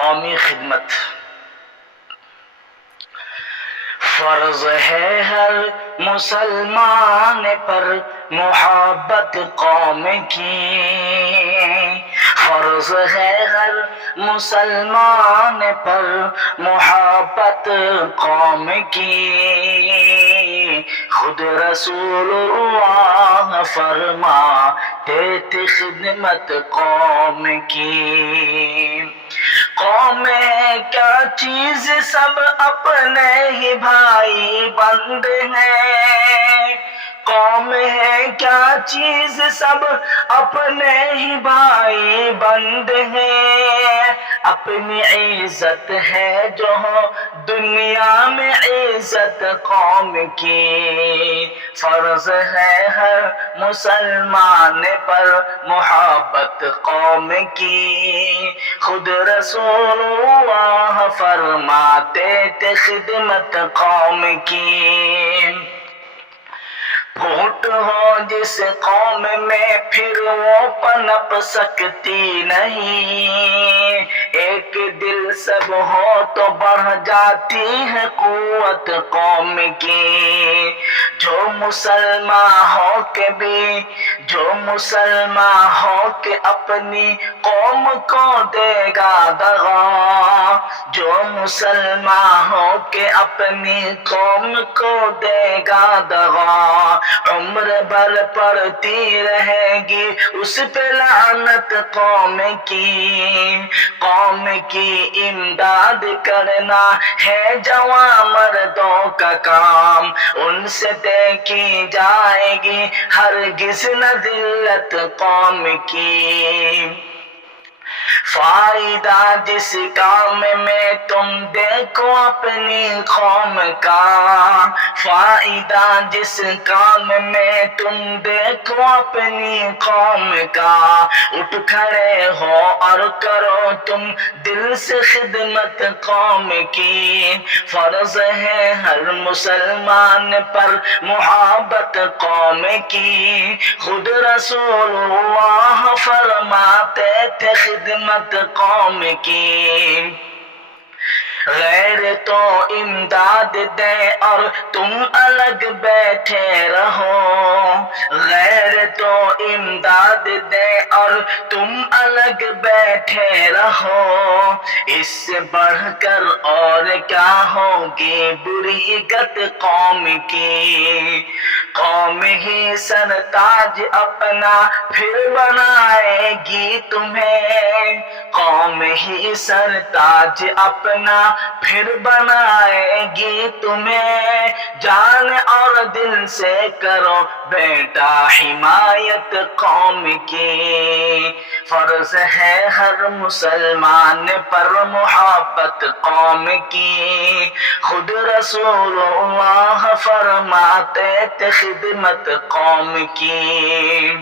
قومی خدمت فرض ہے ہر مسلمان پر محبت قوم کی، فرض ہے ہر مسلمان پر محبت قوم کی، خود رسول اللہ فرماتے تھے خدمت قوم کی۔ قوم ہے کیا چیز سب اپنے ہی بھائی بند ہیں، قوم ہے کیا چیز سب اپنے ہی بھائی بند ہیں، اپنی عزت ہے جو دنیا میں عزت قوم کی، فرض ہے ہر مسلمان پر محبت قوم کی، خود رسول اللہ فرماتے تھے خدمت قوم کی۔ پھوٹ ہو جس قوم میں پھر وہ پنپ سکتی نہیں، ایک دل سب ہو تو بڑھ جاتی ہے قوت قوم کی، جو مسلمان ہو کے بھی، جو مسلمان ہو کے اپنی قوم کو دے گا دغا، جو مسلمان ہو کے اپنی قوم کو دے گا دغا، عمر بھر پڑتی رہے گی اس پہ لعنت قوم کی، قوم کی امداد کرنا ہے جوان مردوں کا کام، ان سے دیکھی جائے گی ہرگز نہ ذلت قوم کی۔ فائدہ جس کام میں تم دیکھو اپنی قوم کا، فائدہ جس کام میں تم دیکھو اپنی قوم کا، اٹھ کھڑے ہو اور کرو تم دل سے خدمت قوم کی، فرض ہے ہر مسلمان پر محبت قوم کی، خود رسول اللہ فرماتے تھے خدمت قوم کی۔ غیر تو امداد دے اور تم الگ بیٹھے رہو، غیر تو امداد دے اور تم الگ بیٹھے رہو، اس سے بڑھ کر اور کیا ہوگی بری گت قوم کی، قوم ہی سرتاج اپنا پھر بنائے گی تمہیں، قوم ہی سرتاج اپنا پھر بنائے گی تمہیں، جان اور دل سے کرو بیٹا حمایت قوم کی، فرض ہے ہر مسلمان پر محبت قوم کی، خود رسول اللہ فرماتے تھے خدمت قوم کی۔